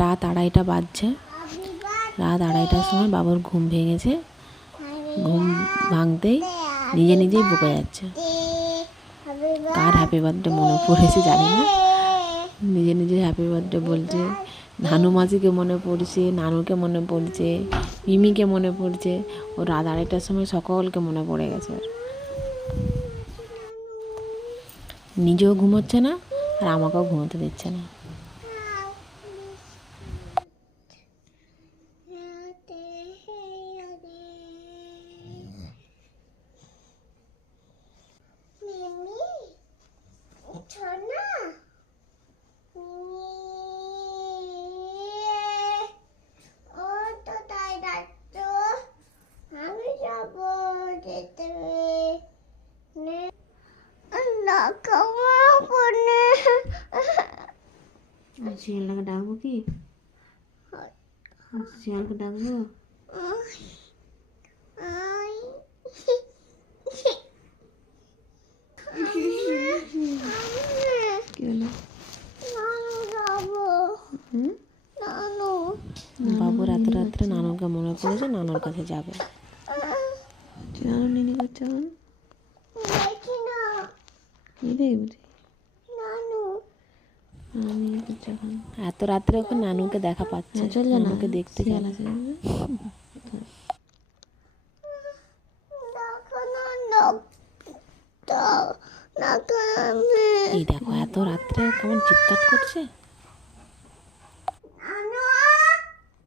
রাত 2:30 বাজছে। রাত 2:30টার সময় বাবুর ঘুম ভেঙেছে। ঘুম ভাঙতেই নিজে নিজেই বকে যাচ্ছে। কার হ্যাপি বার্থডে মনে পড়েছে জানি না, নিজে নিজে হ্যাপি বার্থডে বলছে। নানু মাসিকে মনে পড়ছে, নানুকে মনে পড়ছে, মিমিকে মনে পড়ছে। ও রাত 2:30টার সময় সকলকে মনে পড়ে গেছে। নিজেও ঘুমোচ্ছে না আর আমাকেও ঘুমোতে দিচ্ছে না। শিয়ালটাকে ডাকবো কি? শিয়ালকে ডাকবো? কি হলো? বাবু রাতে রাত্রে নানুকে মনে পড়েছে, নানুর কাছে যাবে। নানু নিনি করছে এখন কি দেখবি? এত রাত্রে ওখানে নানুকে দেখা পাচ্ছে, নানুকে দেখতে গেল। এই দেখো এত রাত্রে কেমন চিৎকার করছে।